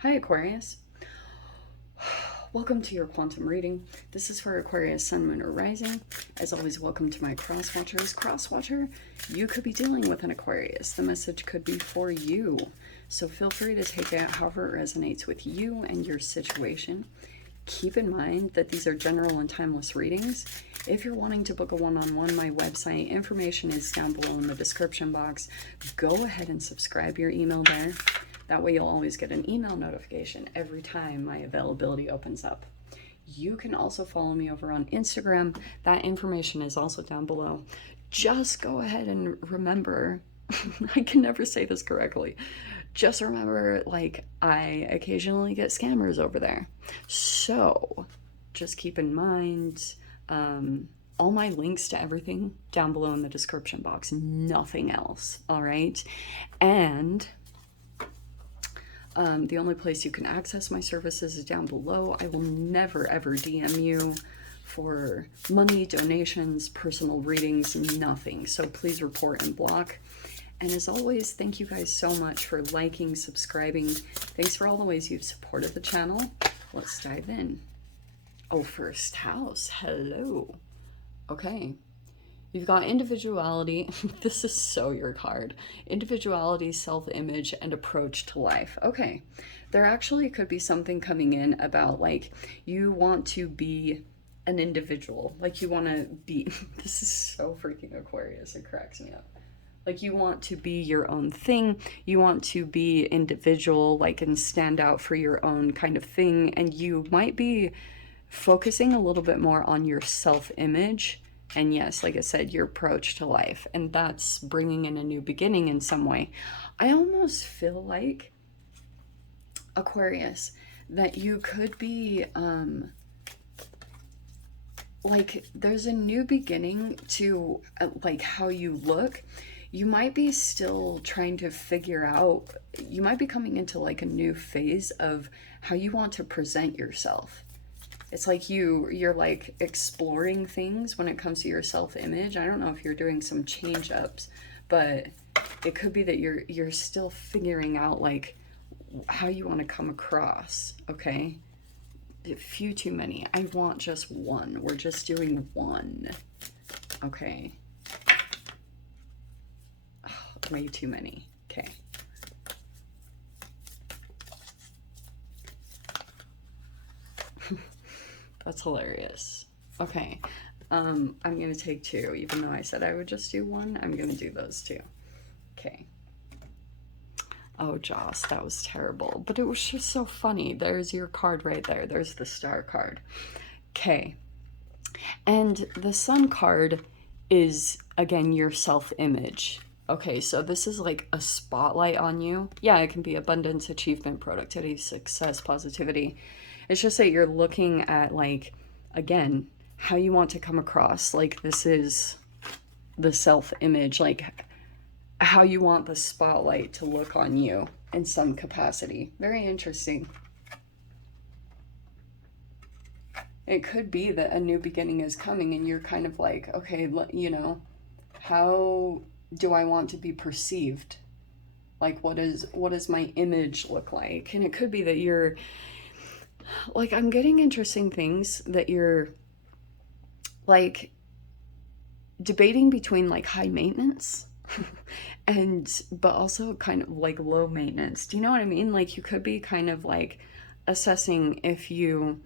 Hi Aquarius. Welcome to your quantum reading. This is for Aquarius Sun, Moon, or Rising. As always, welcome to my cross watchers. Cross watcher, you could be dealing with an Aquarius. The message could be for you. So feel free to take it however it resonates with you and your situation. Keep in mind that these are general and timeless readings. If you're wanting to book a one-on-one, my website information is down below in the description box. Go ahead and subscribe your email there. That way you'll always get an email notification every time my availability opens up. You can also follow me over on Instagram. That information is also down below. Just go ahead and remember, I can never say this correctly. Just remember, like, I occasionally get scammers over there. So just keep in mind, all my links to everything down below in the description box. Nothing else, all right? And the only place you can access my services is down below. I will never ever DM you for money, donations, personal readings, nothing. So please report and block. And as always, thank you guys so much for liking, subscribing. Thanks for all the ways you've supported the channel. Let's dive in. Oh, first house. Hello. Okay. You've got individuality. This is so your card. Individuality, self-image, and approach to life. Okay. There actually could be something coming in about, like, you want to be an individual. Like, you want to be... This is so freaking Aquarius. It cracks me up. Like, you want to be your own thing. You want to be individual, like, and stand out for your own kind of thing. And you might be focusing a little bit more on your self-image. And yes, like I said, your approach to life. And that's bringing in a new beginning in some way. I almost feel like, Aquarius, that you could be, like, there's a new beginning to, like, how you look. You might be still trying to figure out, you might be coming into like a new phase of how you want to present yourself. It's like you're like exploring things when it comes to your self-image. I don't know if you're doing some change ups, but it could be that you're still figuring out like how you want to come across, okay? A few too many. I want just one. We're just doing one. Okay. Way too many. Okay. That's hilarious. Okay. I'm going to take two. Even though I said I would just do one, I'm going to do those two. Okay. Oh, Joss, that was terrible. But it was just so funny. There's your card right there. There's the star card. Okay. And the sun card is, again, your self-image. Okay, so this is like a spotlight on you. Yeah, it can be abundance, achievement, productivity, success, positivity. It's just that you're looking at, like, again, how you want to come across. Like, this is the self-image, like how you want the spotlight to look on you in some capacity. Very interesting. It could be that a new beginning is coming and you're kind of like, okay, you know, how do I want to be perceived? Like, what does my image look like? And it could be that you're, like, I'm getting interesting things that you're, like, debating between, like, high maintenance but also kind of, like, low maintenance. Do you know what I mean? Like, you could be kind of, like, assessing if you,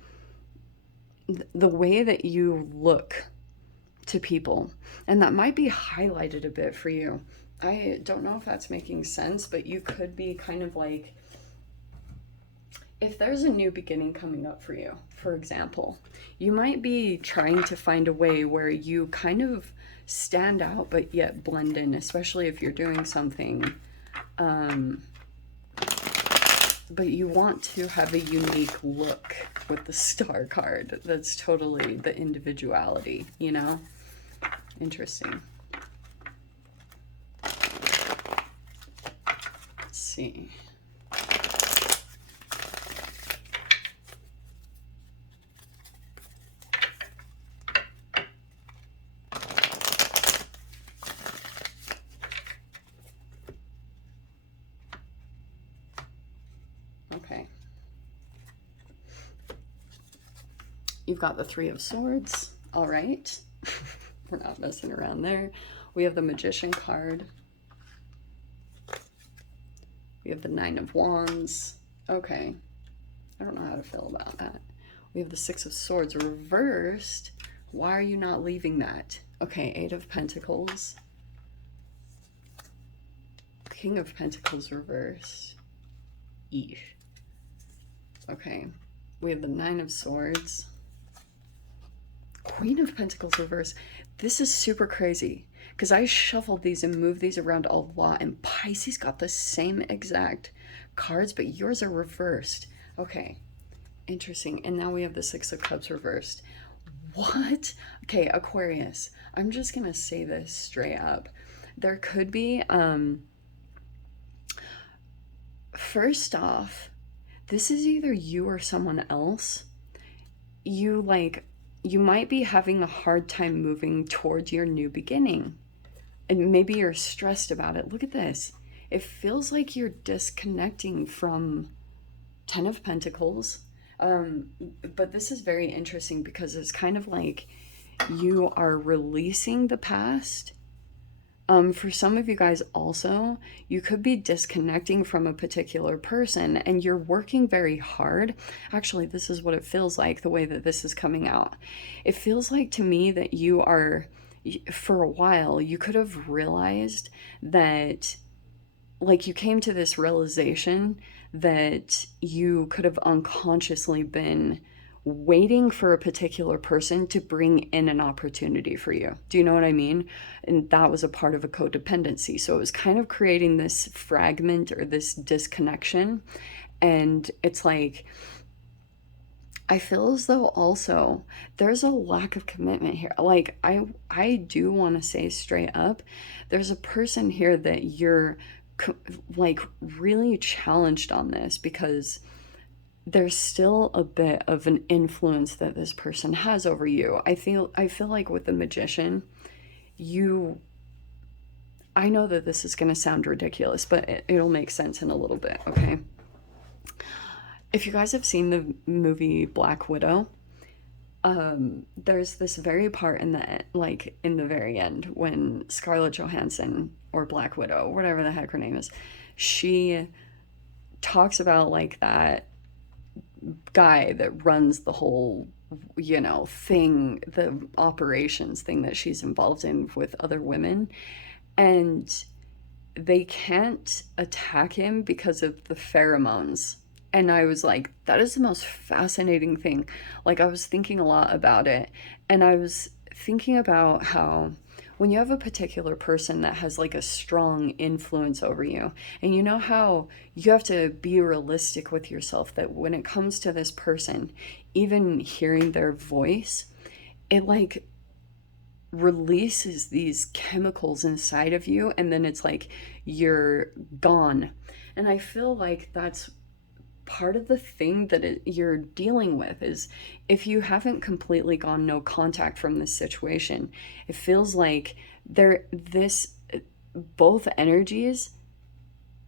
the way that you look to people, and that might be highlighted a bit for you. I don't know if that's making sense, but you could be kind of like, if there's a new beginning coming up for you, for example, you might be trying to find a way where you kind of stand out but yet blend in, especially if you're doing something, but you want to have a unique look with the star card. That's totally the individuality, you know? Interesting. Let's see. Okay. You've got the Three of Swords. All right. We're not messing around there. We have the Magician card. We have the Nine of Wands. Okay. I don't know how to feel about that. We have the Six of Swords reversed. Why are you not leaving that? Okay, Eight of Pentacles. King of Pentacles reversed. Eesh. Okay. We have the Nine of Swords. Queen of Pentacles reversed. This is super crazy because I shuffled these and moved these around a lot, and Pisces got the same exact cards, but yours are reversed. Okay, interesting. And now we have the Six of Cups reversed. What? Okay, Aquarius, I'm just gonna say this straight up. There could be, first off, this is either you or someone else. You might be having a hard time moving towards your new beginning. And maybe you're stressed about it. Look at this. It feels like you're disconnecting from Ten of Pentacles. But this is very interesting because it's kind of like you are releasing the past. For some of you guys also, you could be disconnecting from a particular person and you're working very hard. Actually, this is what it feels like, the way that this is coming out. It feels like to me that you are, for a while, you could have realized that, like, you came to this realization that you could have unconsciously been waiting for a particular person to bring in an opportunity for you. Do you know what I mean? And that was a part of a codependency. So it was kind of creating this fragment or this disconnection. And it's like, I feel as though also there's a lack of commitment here. Like, I do want to say straight up, there's a person here that you're like really challenged on this because there's still a bit of an influence that this person has over you. I feel like with the Magician, I know that this is going to sound ridiculous, but it'll make sense in a little bit, okay? If you guys have seen the movie Black Widow, there's this very part in the very end when Scarlett Johansson, or Black Widow, whatever the heck her name is, she talks about like that guy that runs the whole, thing, the operations thing that she's involved in with other women, and they can't attack him because of the pheromones. And I was like, that is the most fascinating thing. Like, I was thinking a lot about it, and I was thinking about how when you have a particular person that has like a strong influence over you, and you know how you have to be realistic with yourself that when it comes to this person, even hearing their voice, it like releases these chemicals inside of you, and then it's like you're gone. And I feel like that's part of the thing that you're dealing with, is if you haven't completely gone no contact from this situation, it feels like both energies,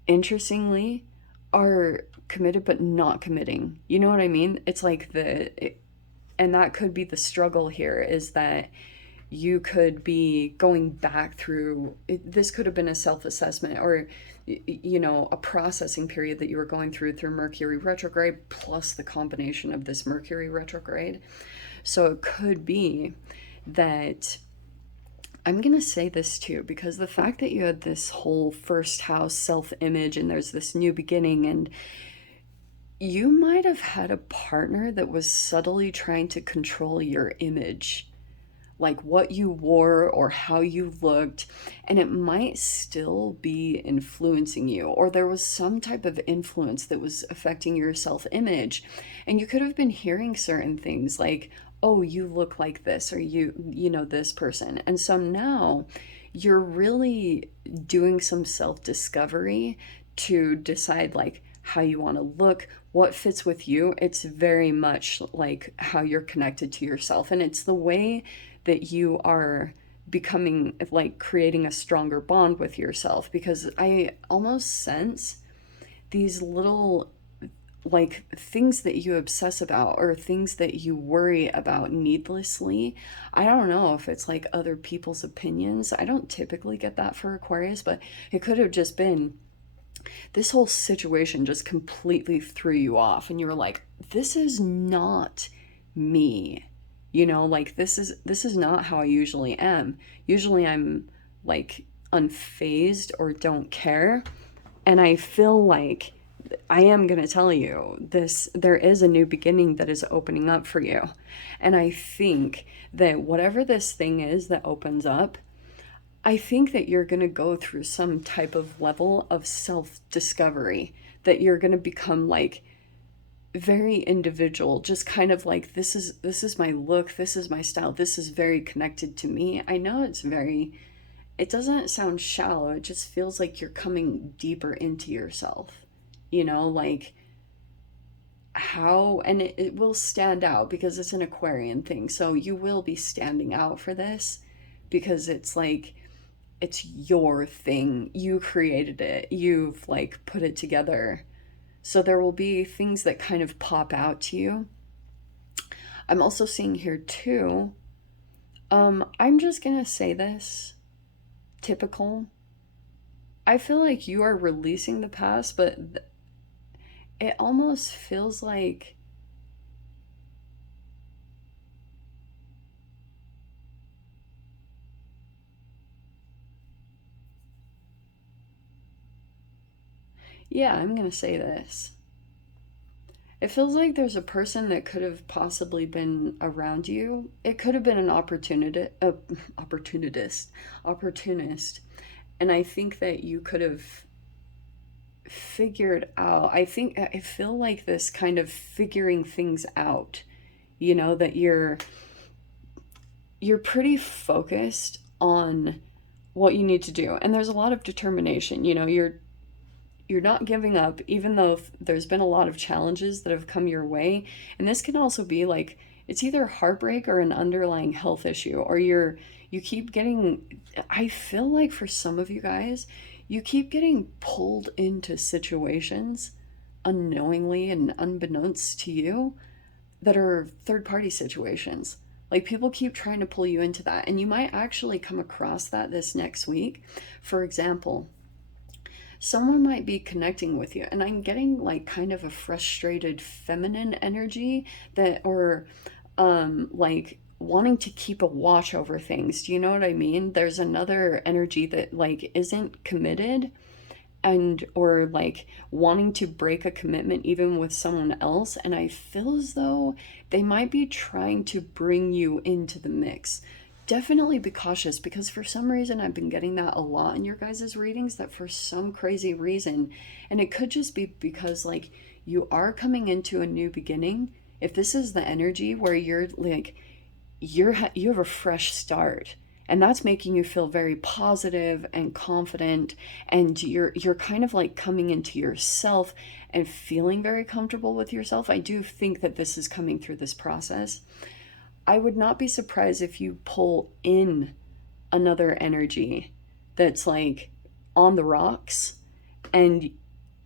interestingly, are committed but not committing. You know what I mean? It's like and that could be the struggle here, is that you could be going back through, this could have been a self-assessment or, a processing period that you were going through Mercury retrograde, plus the combination of this Mercury retrograde. So it could be that, I'm going to say this too, because the fact that you had this whole first house self-image and there's this new beginning, and you might have had a partner that was subtly trying to control your image, like what you wore or how you looked, and it might still be influencing you, or there was some type of influence that was affecting your self-image, and you could have been hearing certain things like, oh, you look like this, or this person. And so now you're really doing some self-discovery to decide like how you want to look, what fits with you. It's very much like how you're connected to yourself, and it's the way that you are becoming, like, creating a stronger bond with yourself, because I almost sense these little like things that you obsess about or things that you worry about needlessly. I don't know if it's like other people's opinions. I don't typically get that for Aquarius, but it could have just been this whole situation just completely threw you off and you were like, this is not me. You know, like this is not how I usually am. Usually I'm like unfazed or don't care. And I feel like I am going to tell you this, there is a new beginning that is opening up for you. And I think that whatever this thing is that opens up, I think that you're going to go through some type of level of self-discovery, that you're going to become like very individual, just kind of like this is my look, this is my style, this is very connected to me. I know it's very, it doesn't sound shallow, it just feels like you're coming deeper into yourself. You know, like how, and it will stand out because it's an Aquarian thing. So you will be standing out for this because it's like, it's your thing. You created it. You've like put it together. So there will be things that kind of pop out to you. I'm also seeing here too. I'm just gonna say this. Typical. I feel like you are releasing the past, but it almost feels like, yeah, I'm gonna say this. It feels like there's a person that could have possibly been around you. It could have been an opportunist. And I think that you could have figured out, I feel like this kind of figuring things out, you know, that you're pretty focused on what you need to do. And there's a lot of determination, you know, you're not giving up, even though there's been a lot of challenges that have come your way. And this can also be like, it's either heartbreak or an underlying health issue, or you keep getting, I feel like for some of you guys, you keep getting pulled into situations unknowingly and unbeknownst to you that are third party situations. Like people keep trying to pull you into that, and you might actually come across that this next week. For example, someone might be connecting with you, and I'm getting like kind of a frustrated feminine energy, that, or like wanting to keep a watch over things. Do you know what I mean? There's another energy that like isn't committed, and or like wanting to break a commitment even with someone else, and I feel as though they might be trying to bring you into the mix. Definitely be cautious, because for some reason I've been getting that a lot in your guys' readings, that for some crazy reason, and it could just be because like you are coming into a new beginning. If this is the energy where you're like, you have a fresh start, and that's making you feel very positive and confident, and you're kind of like coming into yourself and feeling very comfortable with yourself. I do think that this is coming through this process. I would not be surprised if you pull in another energy that's like on the rocks, and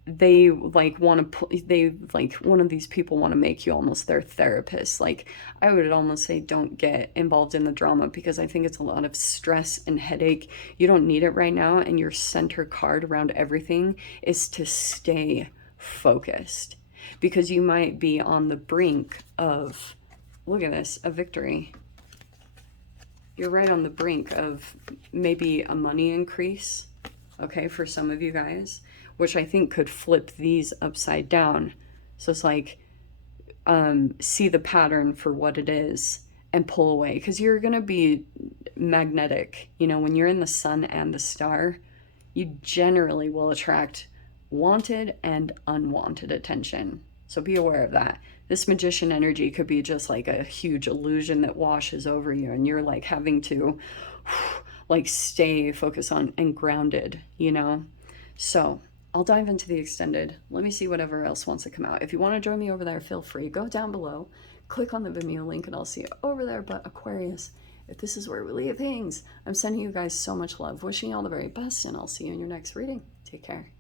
they like want to they like, one of these people want to make you almost their therapist. Like I would almost say don't get involved in the drama, because I think it's a lot of stress and headache. You don't need it right now, and your center card around everything is to stay focused, because you might be on the brink of, look at this, a victory. You're right on the brink of maybe a money increase, okay, for some of you guys, which I think could flip these upside down. So it's like, see the pattern for what it is and pull away, because you're going to be magnetic. You know, when you're in the sun and the star, you generally will attract wanted and unwanted attention. So be aware of that. This magician energy could be just like a huge illusion that washes over you, and you're like having to like stay focused on and grounded, you know? So I'll dive into the extended. Let me see whatever else wants to come out. If you want to join me over there, feel free. Go down below, click on the Vimeo link, and I'll see you over there. But Aquarius, if this is where we leave things, I'm sending you guys so much love, wishing you all the very best, and I'll see you in your next reading. Take care.